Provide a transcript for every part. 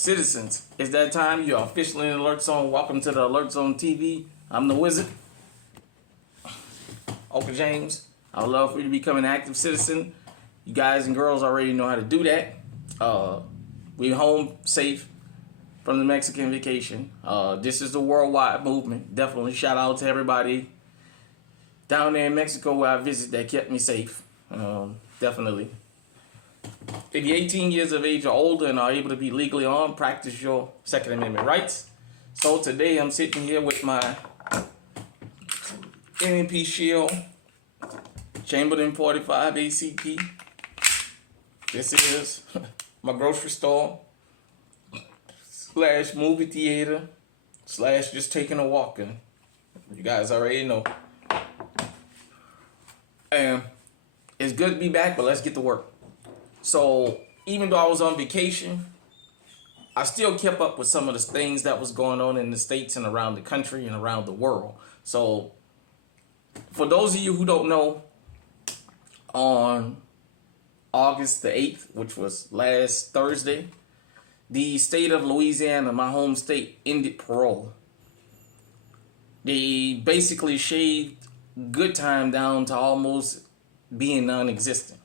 Citizens, it's that time. You're officially in Alert Zone. Welcome to the Alert Zone TV. I'm the wizard, Uncle James. I would love for you to become an active citizen. You guys and girls already know how to do that. We're home safe from the Mexican vacation. This is the worldwide movement. Definitely shout out to everybody down there in Mexico where I visit that kept me safe. Definitely. If you're 18 years of age or older and are able to be legally armed, practice your Second Amendment rights. So today I'm sitting here with my M&P Shield Chamberlain 45 ACP. This is my grocery store / movie theater / just taking a walk. And you guys already know. And it's good to be back, but let's get to work. So even though I was on vacation, I still kept up with some of the things that was going on in the States and around the country and around the world. So for those of you who don't know, on August the 8th, which was last Thursday, the state of Louisiana, my home state, ended parole. They basically shaved good time down to almost being non-existent.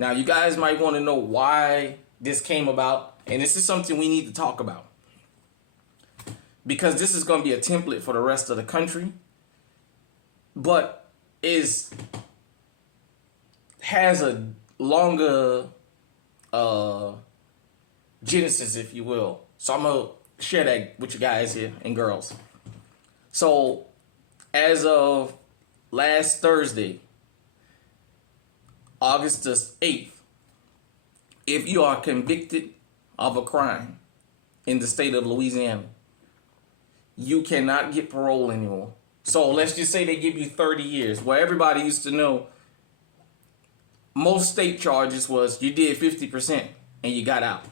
Now, you guys might want to know why this came about, and this is something we need to talk about, because this is going to be a template for the rest of the country, but has a longer genesis, if you will. So I'm going to share that with you guys here and girls. So as of last Thursday, August the 8th, if you are convicted of a crime in the state of Louisiana, you cannot get parole anymore. So let's just say they give you 30 years. Well, everybody used to know most state charges was you did 50% and you got out.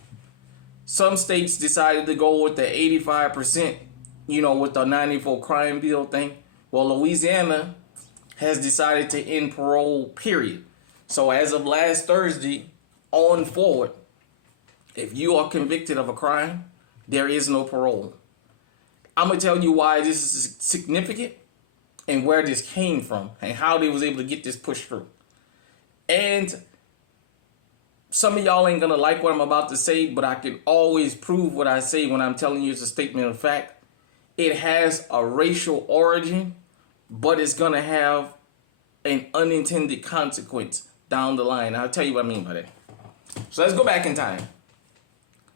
Some states decided to go with the 85%, with the 94 crime bill thing. Well, Louisiana has decided to end parole, period. So as of last Thursday on forward, if you are convicted of a crime, there is no parole. I'm going to tell you why this is significant and where this came from and how they was able to get this pushed through. And some of y'all ain't going to like what I'm about to say, but I can always prove what I say when I'm telling you it's a statement of fact. It has a racial origin, but it's going to have an unintended consequence down the line. I'll tell you what I mean by that. So let's go back in time.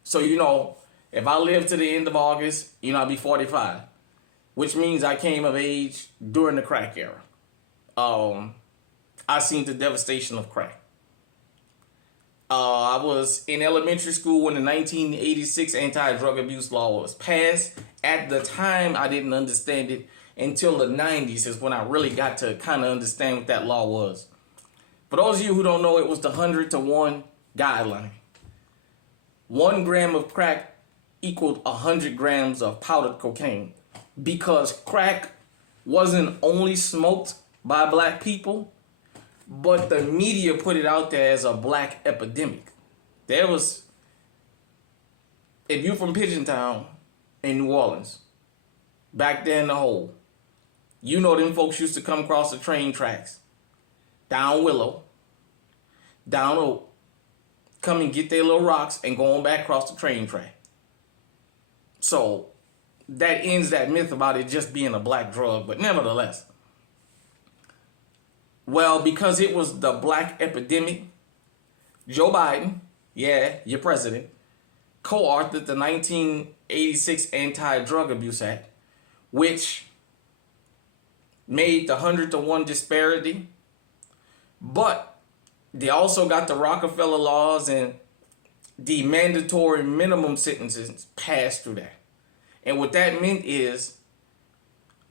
So, if I live to the end of August, I'll be 45, which means I came of age during the crack era. I seen the devastation of crack. I was in elementary school when the 1986 anti-drug abuse law was passed. At the time, I didn't understand it until the 90s is when I really got to kind of understand what that law was. For those of you who don't know, it was the 100 to 1 guideline. 1 gram of crack equaled 100 grams of powdered cocaine, because crack wasn't only smoked by black people, but the media put it out there as a black epidemic. If you're from Pigeon Town in New Orleans, back there in the hole, them folks used to come across the train tracks, down Willow, down Oak, come and get their little rocks and go on back across the train track. So that ends that myth about it just being a black drug, but nevertheless. Well, because it was the black epidemic, Joe Biden, your president, co-authored the 1986 Anti-Drug Abuse Act, which made the 100 to 1 disparity. But they also got the Rockefeller laws and the mandatory minimum sentences passed through that. And what that meant is,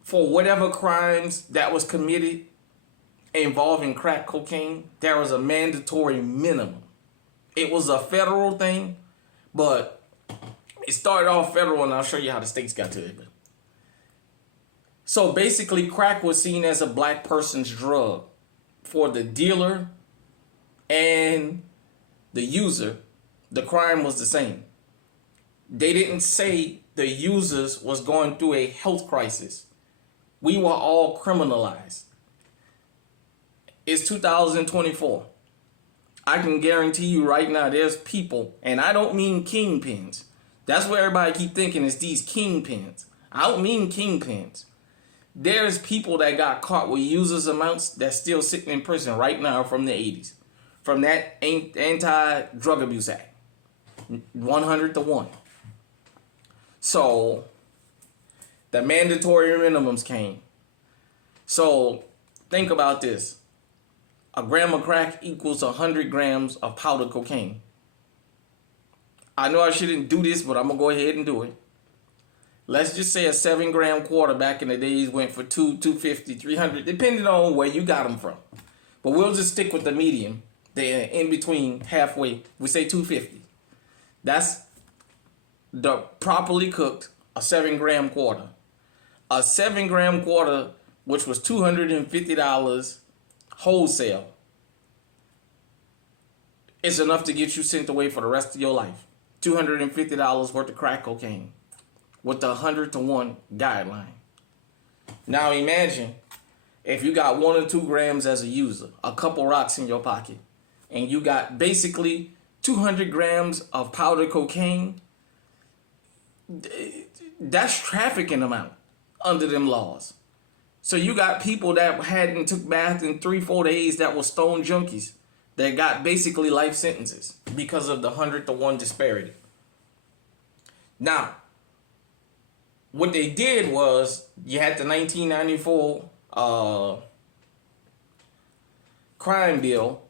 for whatever crimes that was committed involving crack cocaine, there was a mandatory minimum. It was a federal thing, but it started off federal, and I'll show you how the states got to it. So basically, crack was seen as a black person's drug. For the dealer and the user, the crime was the same. They didn't say the users was going through a health crisis. We were all criminalized. It's 2024. I can guarantee you right now there's people, and I don't mean kingpins. That's what everybody keep thinking is these kingpins. I don't mean kingpins. There's people that got caught with users amounts that's still sitting in prison right now from the 80s. From that Anti-Drug Abuse Act. 100 to 1. So, the mandatory minimums came. So, think about this. A gram of crack equals 100 grams of powdered cocaine. I know I shouldn't do this, but I'm going to go ahead and do it. Let's just say a 7-gram quarter back in the days went for $250, $300, depending on where you got them from. But we'll just stick with the medium. They're in between, halfway. We say $250. That's the properly cooked, a 7-gram quarter. A 7-gram quarter, which was $250 wholesale, is enough to get you sent away for the rest of your life. $250 worth of crack cocaine with the 100 to 1 guideline. Now imagine if you got 1 or 2 grams as a user, a couple rocks in your pocket, and you got basically 200 grams of powdered cocaine. That's trafficking amount under them laws. So you got people that hadn't took bath in 3-4 days that were stone junkies that got basically life sentences because of the 100 to 1 disparity. Now, what they did was you had the 1994 crime bill,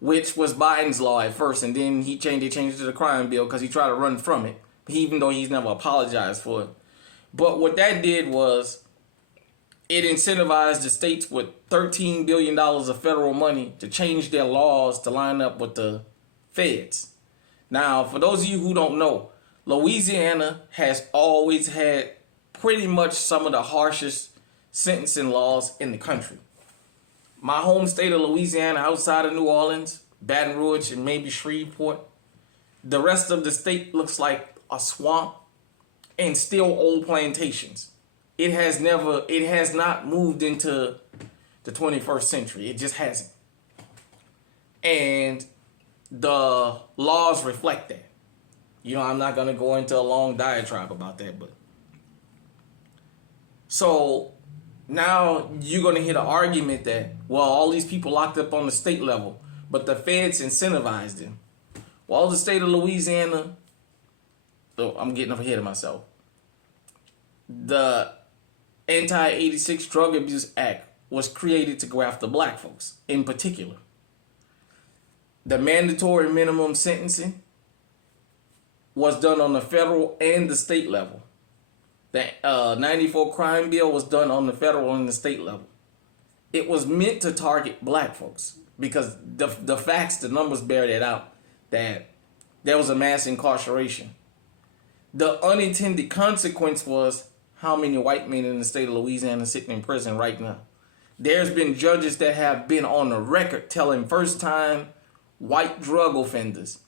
which was Biden's law at first, and then they changed it to the crime bill because he tried to run from it, even though he's never apologized for it. But what that did was it incentivized the states with $13 billion of federal money to change their laws to line up with the feds. Now, for those of you who don't know, Louisiana has always had pretty much some of the harshest sentencing laws in the country. My home state of Louisiana, outside of New Orleans, Baton Rouge, and maybe Shreveport, the rest of the state looks like a swamp and still old plantations. It has not moved into the 21st century. It just hasn't. And the laws reflect that. I'm not going to go into a long diatribe about that, but so now you're going to hear the argument that, well, all these people locked up on the state level, but the feds incentivized them. Well, the state of Louisiana, I'm getting ahead of myself. The Anti-86 Drug Abuse Act was created to go after black folks in particular. The mandatory minimum sentencing was done on the federal and the state level. The 94 crime bill was done on the federal and the state level. It was meant to target black folks because the facts, the numbers bear that out, that there was a mass incarceration. The unintended consequence was how many white men in the state of Louisiana sitting in prison right now. There's been judges that have been on the record telling first-time white drug offenders,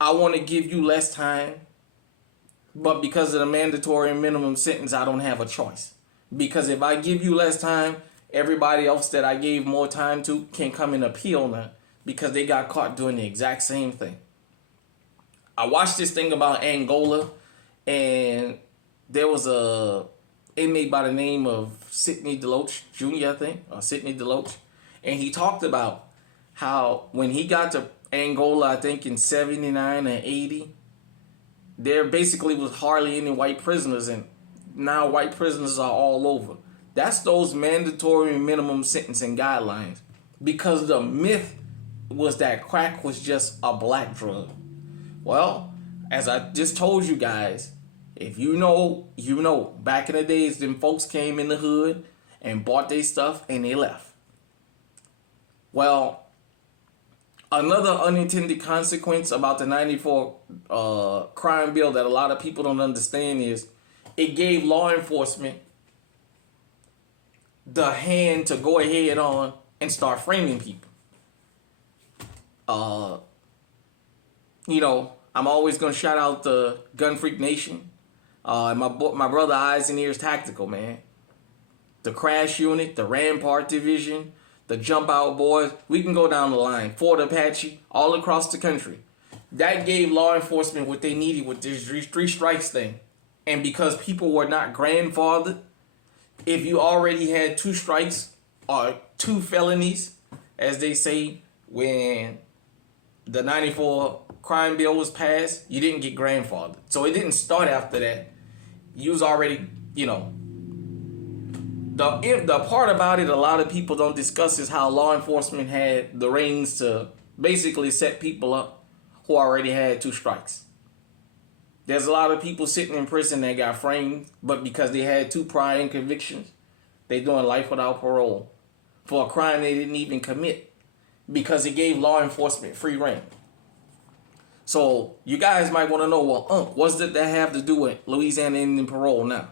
I want to give you less time, but because of the mandatory minimum sentence, I don't have a choice. Because if I give you less time, everybody else that I gave more time to can come and appeal now because they got caught doing the exact same thing. I watched this thing about Angola, and there was a inmate by the name of Sidney DeLoach Jr., I think, or Sidney DeLoach, and he talked about how when he got to Angola, I think in 79 or 80, there basically was hardly any white prisoners, and now white prisoners are all over. That's those mandatory minimum sentencing guidelines, because the myth was that crack was just a black drug. Well, as I just told you guys, if you know, you know. Back in the days, them folks came in the hood and bought their stuff and they left. Well, another unintended consequence about the 94 crime bill that a lot of people don't understand is it gave law enforcement the hand to go ahead on and start framing people. I'm always gonna shout out the Gun Freak Nation, and my brother Eyes and Ears Tactical, man. The Crash Unit, the Rampart Division, the Jump Out Boys. We can go down the line. Fort Apache, all across the country. That gave law enforcement what they needed with this three strikes thing. And because people were not grandfathered, if you already had 2 strikes or 2 felonies, as they say, when the 94 crime bill was passed, you didn't get grandfathered. So it didn't start after that. You was already, the part about it a lot of people don't discuss is how law enforcement had the reins to basically set people up who already had 2 strikes. There's a lot of people sitting in prison that got framed, but because they had 2 prior convictions, they doing life without parole for a crime they didn't even commit because it gave law enforcement free rein. So you guys might want to know, well, what's that have to do with Louisiana ending parole now?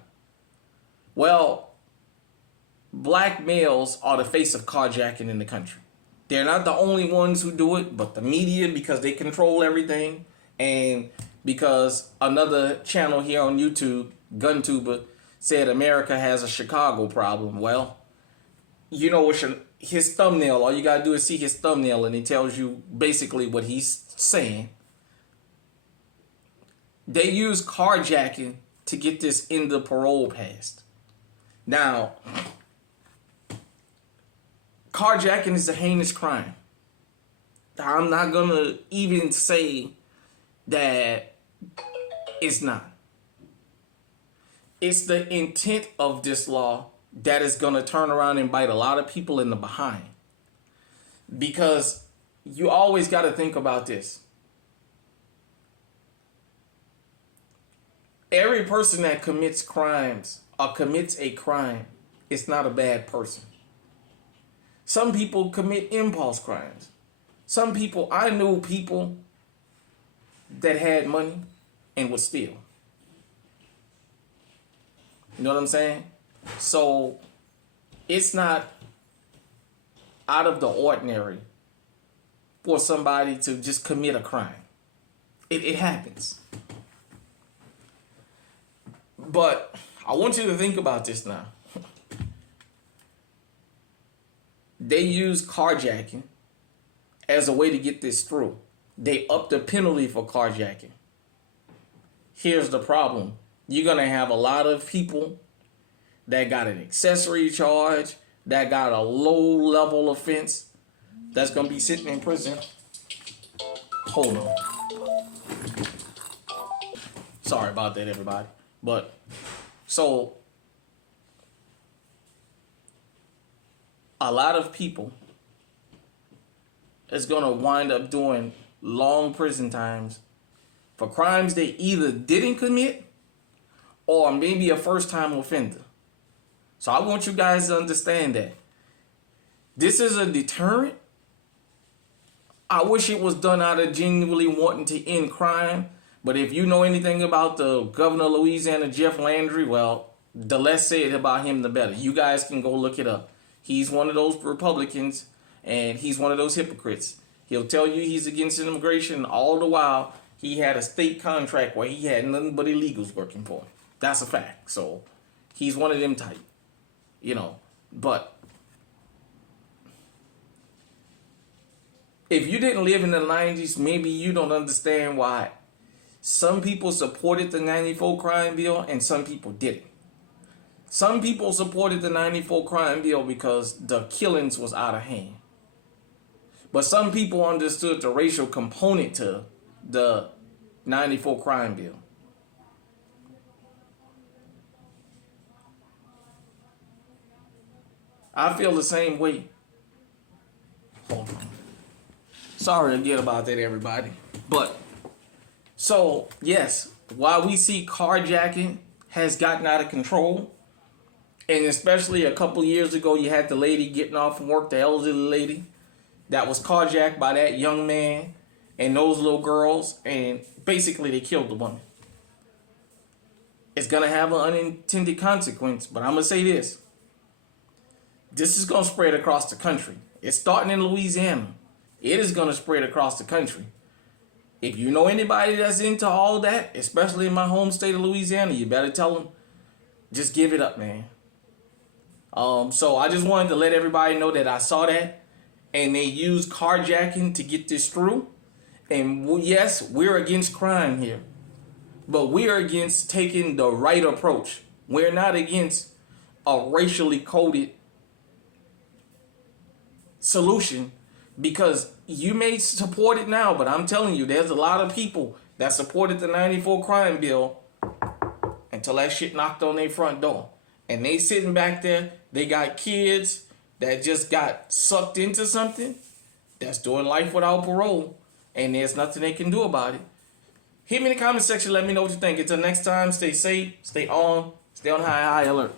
Well, black males are the face of carjacking in the country. They're not the only ones who do it, but the media, because they control everything, and because another channel here on YouTube, GunTuber, said America has a Chicago problem. Well, you know what his thumbnail, all you gotta do is see his thumbnail and it tells you basically what he's saying. They use carjacking to get this in the parole passed. Now, carjacking is a heinous crime. I'm not gonna even say that it's not. It's the intent of this law that is gonna turn around and bite a lot of people in the behind. Because you always gotta think about this. Every person that commits crimes or commits a crime is not a bad person. Some people commit impulse crimes. I knew people that had money and would steal. You know what I'm saying? So it's not out of the ordinary for somebody to just commit a crime. It happens. But I want you to think about this now. They use carjacking as a way to get this through. They upped the penalty for carjacking. Here's the problem. You're going to have a lot of people that got an accessory charge, that got a low-level offense, that's going to be sitting in prison. Hold on. Sorry about that, everybody. But, so, a lot of people is going to wind up doing long prison times for crimes they either didn't commit or maybe a first-time offender. So I want you guys to understand that this is a deterrent. I wish it was done out of genuinely wanting to end crime. But if you know anything about the governor of Louisiana, Jeff Landry, well, the less said about him, the better. You guys can go look it up. He's one of those Republicans, and he's one of those hypocrites. He'll tell you he's against immigration, all the while he had a state contract where he had nothing but illegals working for him. That's a fact. So he's one of them type, But if you didn't live in the 90s, maybe you don't understand why some people supported the 94 crime bill and some people didn't. Some people supported the 94 crime bill because the killings was out of hand. But some people understood the racial component to the 94 crime bill. I feel the same way. Hold on. Sorry again about that, everybody. But, so, yes, while we see carjacking has gotten out of control, and especially a couple years ago, you had the lady getting off from work, the elderly lady, that was carjacked by that young man and those little girls, and basically they killed the woman. It's going to have an unintended consequence, but I'm going to say this. This is going to spread across the country. It's starting in Louisiana. It is going to spread across the country. If you know anybody that's into all that, especially in my home state of Louisiana, you better tell them, just give it up, man. So I just wanted to let everybody know that I saw that, and they used carjacking to get this through. And yes, we're against crime here, but we are against taking the right approach. We're not against a racially coded solution, because you may support it now, but I'm telling you, there's a lot of people that supported the 94 crime bill until that shit knocked on their front door. And they sitting back there, they got kids that just got sucked into something that's doing life without parole, and there's nothing they can do about it. Hit me in the comment section, let me know what you think. Until next time, stay safe, stay on high alert.